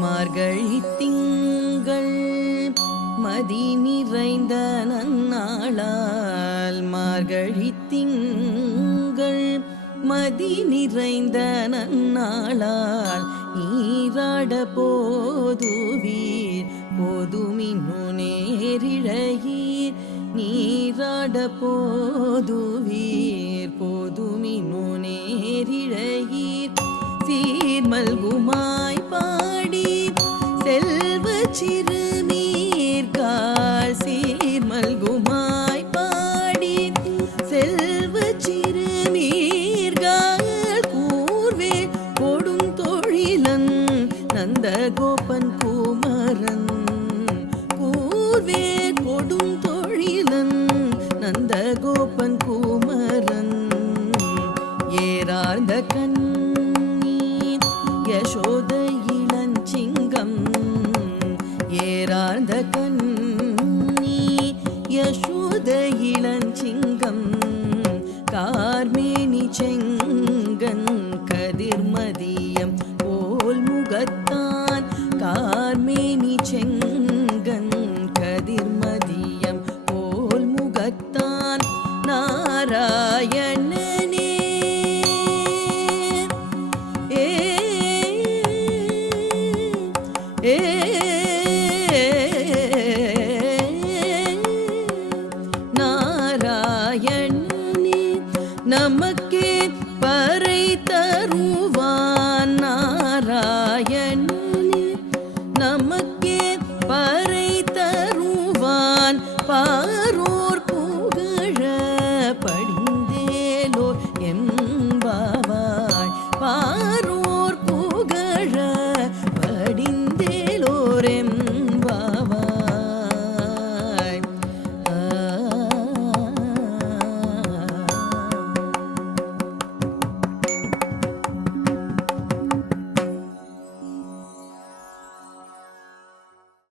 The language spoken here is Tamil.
மார்கழி திங்கள் மதி நிறைந்த நன்னாளால் மார்கழி திங்கள் மதி நிறைந்த நன்னாளால் நீராட போதுவீர் போதுமின்னு நேரிழையீர் நீராட போதுவீர் போதுமின்னு நேரிழையீர் சீர்மல்குமாய் பாடி செல்வ சிறுமீர்கால் சீர்மல்குமாய் பாடி செல்வ சிறுமீர்கால் கூர்வே கொடும் தொழிலன் நந்த கோபன் குமரன் கூர்வே கொடும் தொழிலன் நந்த கோபன் குமரன் ஏறார்ந்த கண்ணி யசோத இளஞ்சிங்கம் ஏறார்ந்த கண்ணி யசோத இளஞ்சிங்கம் கார்மேனி செங்க